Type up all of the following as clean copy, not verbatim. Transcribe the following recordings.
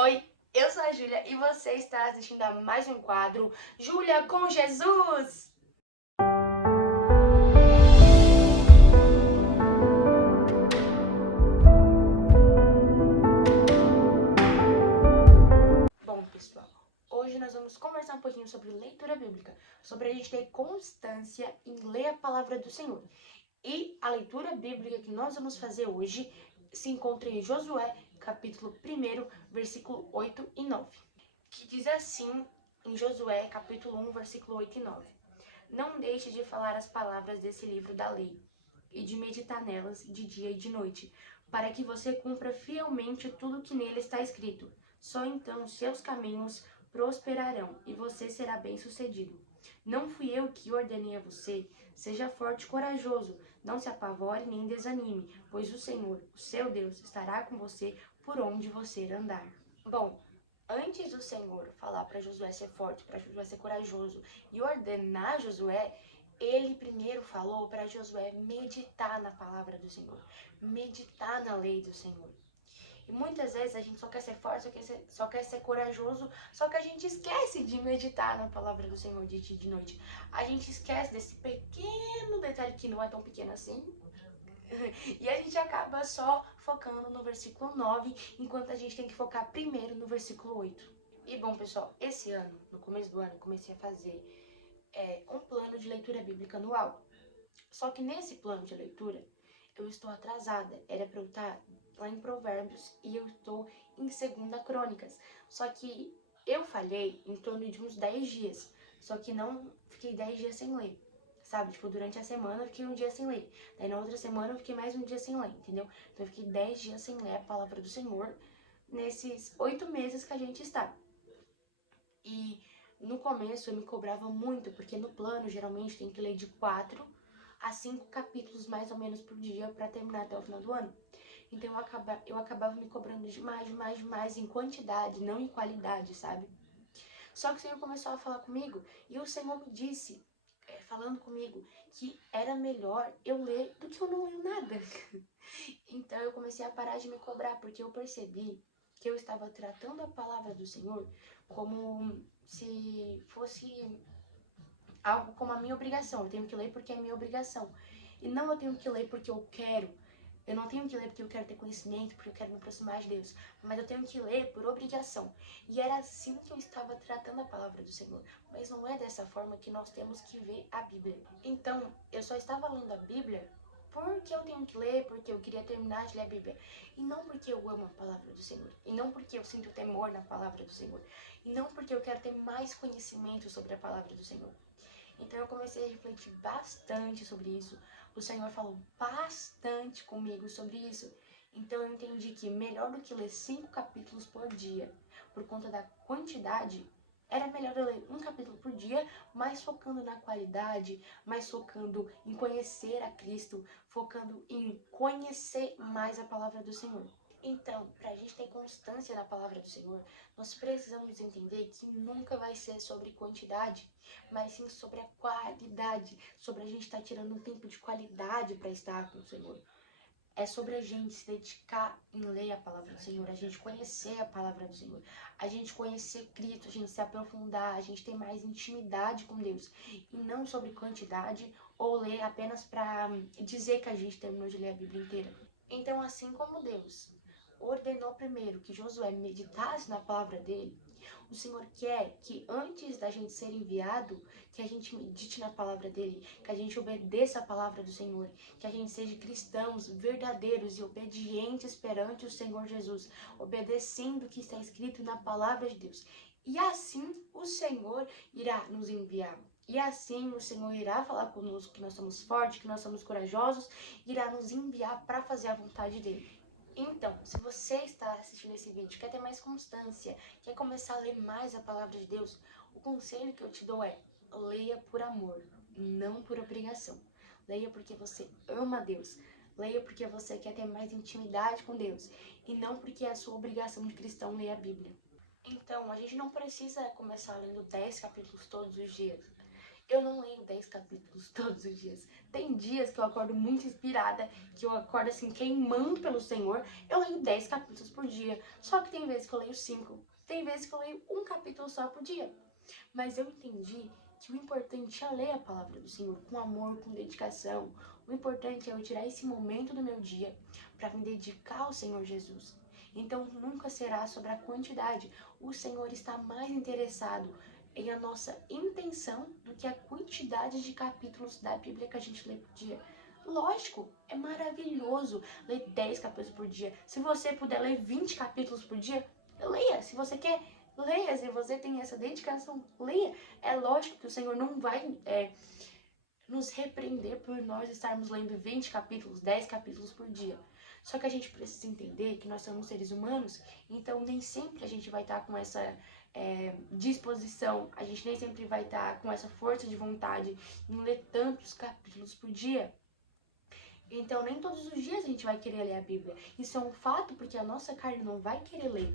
Oi, eu sou a Júlia e você está assistindo a mais um quadro Júlia com Jesus! Bom, pessoal, hoje nós vamos conversar um pouquinho sobre leitura bíblica, sobre a gente ter constância em ler a palavra do Senhor. E a leitura bíblica que nós vamos fazer hoje se encontra em Josué, capítulo 1, versículo 8 e 9, que diz assim em Josué, capítulo 1, versículo 8 e 9. Não deixe de falar as palavras desse livro da lei e de meditar nelas de dia e de noite, para que você cumpra fielmente tudo que nele está escrito. Só então seus caminhos prosperarão e você será bem-sucedido. Não fui eu que ordenei a você? Seja forte e corajoso, não se apavore nem desanime, pois o Senhor, o seu Deus, estará com você por onde você andar. Bom, antes do Senhor falar para Josué ser forte, para Josué ser corajoso e ordenar Josué, ele primeiro falou para Josué meditar na palavra do Senhor, meditar na lei do Senhor. E muitas vezes a gente só quer ser forte, só quer ser corajoso, só que a gente esquece de meditar na palavra do Senhor de dia e de noite. A gente esquece desse pequeno detalhe que não é tão pequeno assim. E a gente acaba só focando no versículo 9, enquanto a gente tem que focar primeiro no versículo 8. E bom, pessoal, esse ano, no começo do ano, eu comecei a fazer um plano de leitura bíblica anual. Só que nesse plano de leitura, eu estou atrasada. Era para eu estar lá em Provérbios e eu estou em Segunda Crônicas. Só que eu falhei em torno de uns 10 dias. Só que não fiquei 10 dias sem ler. Sabe? Tipo, durante a semana eu fiquei um dia sem ler. Daí na outra semana eu fiquei mais um dia sem ler, entendeu? Então eu fiquei 10 dias sem ler a palavra do Senhor nesses 8 meses que a gente está. E no começo eu me cobrava muito, porque no plano geralmente tem que ler de 4 a 5 capítulos mais ou menos por dia para terminar até o final do ano. Então eu acabava me cobrando demais em quantidade, não em qualidade, sabe? Só que o Senhor começou a falar comigo e o Senhor me disse, falando comigo, que era melhor eu ler do que eu não ler nada. Então eu comecei a parar de me cobrar, porque eu percebi que eu estava tratando a palavra do Senhor como se fosse algo como a minha obrigação. Eu tenho que ler porque é minha obrigação. E não eu tenho que ler porque eu quero. Eu não tenho que ler porque eu quero ter conhecimento, porque eu quero me aproximar de Deus. Mas eu tenho que ler por obrigação. E era assim que eu estava tratando a palavra do Senhor. Mas não é dessa forma que nós temos que ver a Bíblia. Então, eu só estava lendo a Bíblia porque eu tenho que ler, porque eu queria terminar de ler a Bíblia. E não porque eu amo a palavra do Senhor. E não porque eu sinto temor na palavra do Senhor. E não porque eu quero ter mais conhecimento sobre a palavra do Senhor. Então eu comecei a refletir bastante sobre isso. O Senhor falou bastante comigo sobre isso. Então eu entendi que melhor do que ler 5 capítulos por dia, por conta da quantidade, era melhor eu ler um capítulo por dia, mais focando na qualidade, mais focando em conhecer a Cristo, focando em conhecer mais a palavra do Senhor. Então, para a gente ter constância na palavra do Senhor, nós precisamos entender que nunca vai ser sobre quantidade, mas sim sobre a qualidade, sobre a gente estar tirando um tempo de qualidade para estar com o Senhor. É sobre a gente se dedicar em ler a palavra do Senhor, a gente conhecer a palavra do Senhor, a gente conhecer Cristo, a gente se aprofundar, a gente ter mais intimidade com Deus, e não sobre quantidade ou ler apenas para dizer que a gente terminou de ler a Bíblia inteira. Então, assim como Deus ordenou primeiro que Josué meditasse na palavra dele, o Senhor quer que antes da gente ser enviado, que a gente medite na palavra dele, que a gente obedeça a palavra do Senhor, que a gente seja cristãos verdadeiros e obedientes perante o Senhor Jesus, obedecendo o que está escrito na palavra de Deus. E assim o Senhor irá nos enviar. E assim o Senhor irá falar conosco que nós somos fortes, que nós somos corajosos, irá nos enviar para fazer a vontade dele. Então, se você está assistindo esse vídeo, quer ter mais constância, quer começar a ler mais a palavra de Deus, o conselho que eu te dou é: leia por amor, não por obrigação. Leia porque você ama Deus. Leia porque você quer ter mais intimidade com Deus. E não porque é a sua obrigação de cristão ler a Bíblia. Então, a gente não precisa começar lendo 10 capítulos todos os dias. Eu não leio 10 capítulos todos os dias. Tem dias que eu acordo muito inspirada, que eu acordo assim, queimando pelo Senhor. Eu leio 10 capítulos por dia. Só que tem vezes que eu leio 5. Tem vezes que eu leio um capítulo só por dia. Mas eu entendi que o importante é ler a palavra do Senhor com amor, com dedicação. O importante é eu tirar esse momento do meu dia para me dedicar ao Senhor Jesus. Então nunca será sobre a quantidade. O Senhor está mais interessado em a nossa intenção do que a quantidade de capítulos da Bíblia que a gente lê por dia. Lógico, é maravilhoso ler 10 capítulos por dia. Se você puder ler 20 capítulos por dia, leia. Se você quer, leia. Se você tem essa dedicação, leia. É lógico que o Senhor não vai nos repreender por nós estarmos lendo 20 capítulos, 10 capítulos por dia. Só que a gente precisa entender que nós somos seres humanos, então nem sempre a gente vai estar com essa disposição, a gente nem sempre vai estar com essa força de vontade em ler tantos capítulos por dia. Então, nem todos os dias a gente vai querer ler a Bíblia. Isso é um fato, porque a nossa carne não vai querer ler.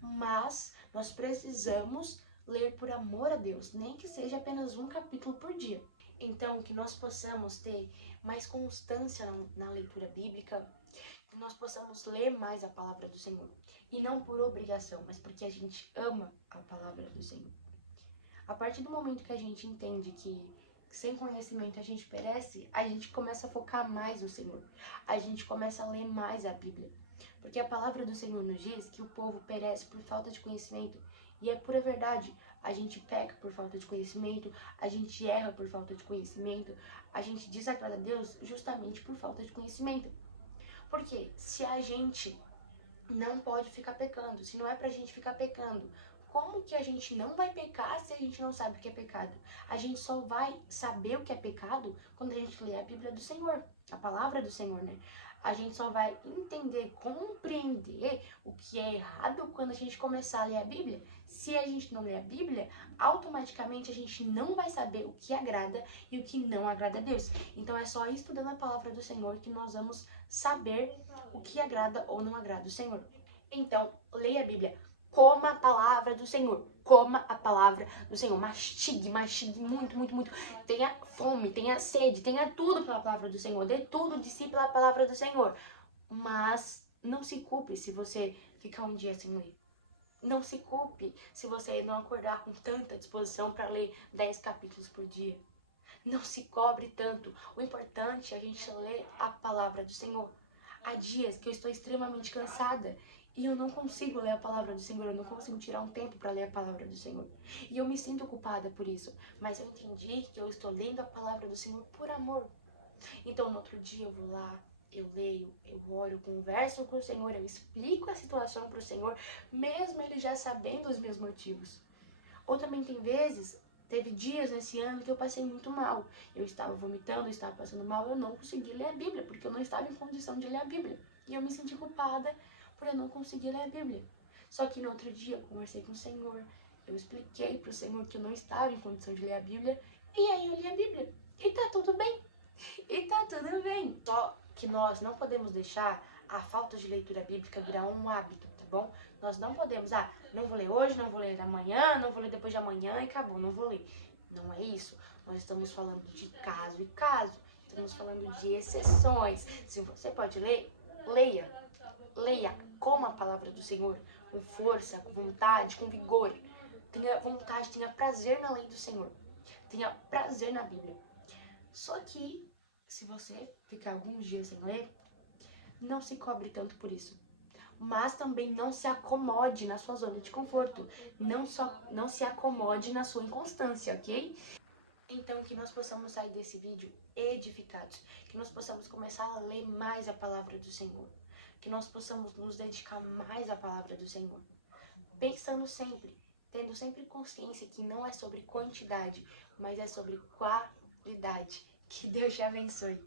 Mas nós precisamos ler por amor a Deus, nem que seja apenas um capítulo por dia. Então, que nós possamos ter mais constância na leitura bíblica, que nós possamos ler mais a palavra do Senhor. E não por obrigação, mas porque a gente ama a palavra do Senhor. A partir do momento que a gente entende que sem conhecimento a gente perece, a gente começa a focar mais no Senhor. A gente começa a ler mais a Bíblia. Porque a palavra do Senhor nos diz que o povo perece por falta de conhecimento. E é pura verdade. A gente peca por falta de conhecimento, a gente erra por falta de conhecimento, a gente desagrada a Deus justamente por falta de conhecimento. Porque se a gente não pode ficar pecando, se não é pra gente ficar pecando, como que a gente não vai pecar se a gente não sabe o que é pecado? A gente só vai saber o que é pecado quando a gente lê a Bíblia do Senhor, a palavra do Senhor, né? A gente só vai entender, compreender o que é errado quando a gente começar a ler a Bíblia. Se a gente não ler a Bíblia, automaticamente a gente não vai saber o que agrada e o que não agrada a Deus. Então é só estudando a palavra do Senhor que nós vamos saber o que agrada ou não agrada o Senhor. Então, leia a Bíblia. Coma a palavra do Senhor. Coma a palavra do Senhor. Mastigue, mastigue muito, muito, muito. Tenha fome, tenha sede, tenha tudo pela palavra do Senhor. Dê tudo de si pela palavra do Senhor. Mas não se culpe se você ficar um dia sem ler. Não se culpe se você não acordar com tanta disposição para ler 10 capítulos por dia. Não se cobre tanto. O importante é a gente ler a palavra do Senhor. Há dias que eu estou extremamente cansada e eu não consigo ler a palavra do Senhor, eu não consigo tirar um tempo para ler a palavra do Senhor. E eu me sinto culpada por isso, mas eu entendi que eu estou lendo a palavra do Senhor por amor. Então, no outro dia eu vou lá, eu leio, eu oro, eu converso com o Senhor, eu explico a situação para o Senhor, mesmo ele já sabendo os meus motivos. Ou também teve dias nesse ano que eu passei muito mal. Eu estava vomitando, eu estava passando mal, eu não consegui ler a Bíblia, porque eu não estava em condição de ler a Bíblia. E eu me senti culpada por eu não conseguir ler a Bíblia. Só que no outro dia eu conversei com o Senhor, eu expliquei para o Senhor que eu não estava em condição de ler a Bíblia, e aí eu li a Bíblia. E tá tudo bem. E tá tudo bem. Só que nós não podemos deixar a falta de leitura bíblica virar um hábito, tá bom? Nós não podemos, não vou ler hoje, não vou ler amanhã, não vou ler depois de amanhã e acabou, não vou ler. Não é isso. Nós estamos falando de caso e caso. Estamos falando de exceções. Se você pode ler, leia. Leia como a palavra do Senhor, com força, com vontade, com vigor. Tenha vontade, tenha prazer na lei do Senhor. Tenha prazer na Bíblia. Só que, se você ficar alguns dias sem ler, não se cobre tanto por isso. Mas também não se acomode na sua zona de conforto. Não se acomode na sua inconstância, ok? Então, que nós possamos sair desse vídeo edificados. Que nós possamos começar a ler mais a palavra do Senhor. Que nós possamos nos dedicar mais à palavra do Senhor. Pensando sempre, tendo sempre consciência que não é sobre quantidade, mas é sobre qualidade. Que Deus te abençoe.